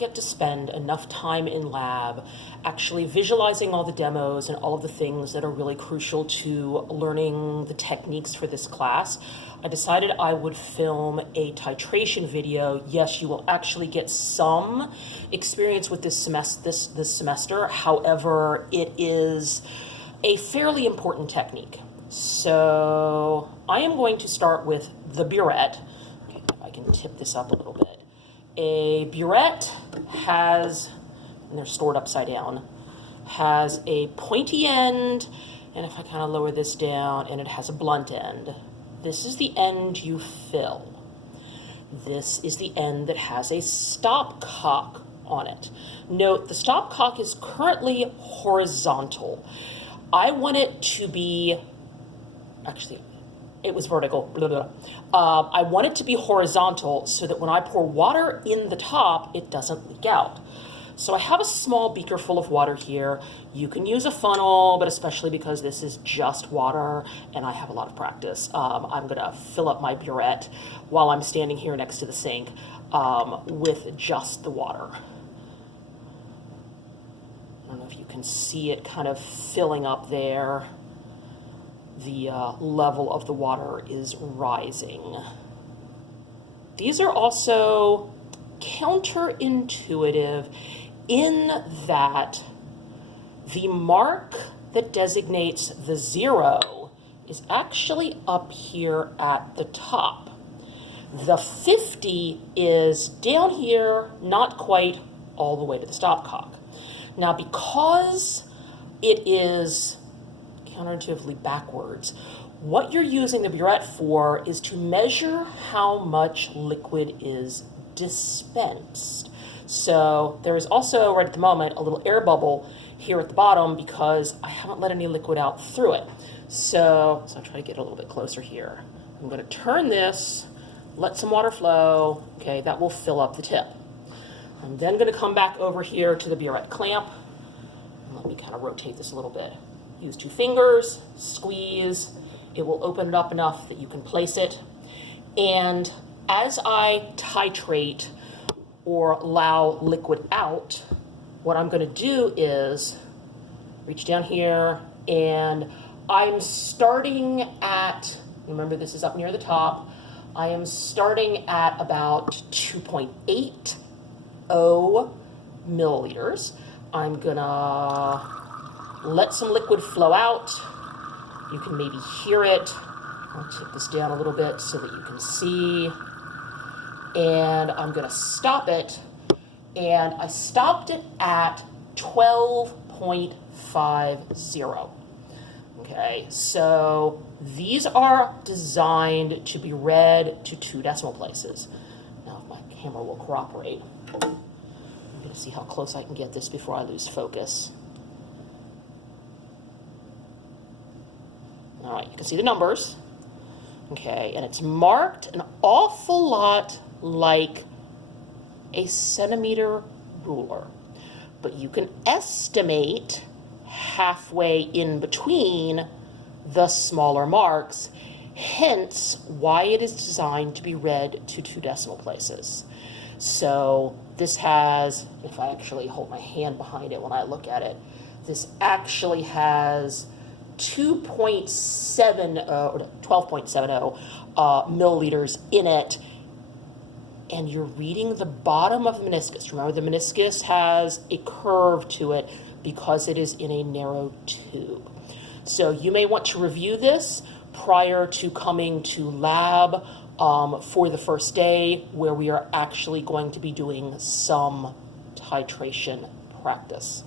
get to spend enough time in lab actually visualizing all the demos and all of the things that are really crucial to learning the techniques for this class, I decided I would film a titration video. Yes, you will actually get some experience with this semester. However, it is a fairly important technique. So I am going to start with the burette. Okay, if I can tip this up a little bit. A burette has, and they're stored upside down, has a pointy end, and if I kind of lower this down, and it has a blunt end. This is the end you fill. This is the end that has a stopcock on it. Note, the stopcock is currently horizontal. I want it to be, actually, it was vertical, blah, blah, blah. I want it to be horizontal so that when I pour water in the top, it doesn't leak out. So I have a small beaker full of water here. You can use a funnel, but especially because this is just water and I have a lot of practice, I'm gonna fill up my burette while I'm standing here next to the sink with just the water. I don't know if you can see it kind of filling up there. The level of the water is rising. These are also counterintuitive in that the mark that designates the 0 is actually up here at the top. The 50 is down here, not quite all the way to the stopcock. Now, because it is counterintuitively backwards, what you're using the burette for is to measure how much liquid is dispensed. So there is also, right at the moment, a little air bubble here at the bottom because I haven't let any liquid out through it. So I'll try to get a little bit closer here. I'm going to turn this, let some water flow. Okay, that will fill up the tip. I'm then going to come back over here to the burette clamp. Let me kind of rotate this a little bit. Use 2 fingers, squeeze. It will open it up enough that you can place it. And as I titrate or allow liquid out, what I'm going to do is reach down here, and I'm starting at, remember this is up near the top, I am starting at about 2.80 milliliters. I'm gonna let some liquid flow out. You can maybe hear it. I'll tip this down a little bit so that you can see. And I'm gonna stop it. And I stopped it at 12.50. Okay, so these are designed to be read to 2 decimal places. Now, if my camera will cooperate, I'm gonna see how close I can get this before I lose focus. All right, you can see the numbers. Okay, and it's marked an awful lot like a centimeter ruler, but you can estimate halfway in between the smaller marks, hence why it is designed to be read to 2 decimal places. So this has, if I actually hold my hand behind it when I look at it, this actually has 2.70 or 12.70 milliliters in it, and you're reading the bottom of the meniscus. Remember, the meniscus has a curve to it because it is in a narrow tube. So you may want to review this prior to coming to lab for the first day, where we are actually going to be doing some titration practice.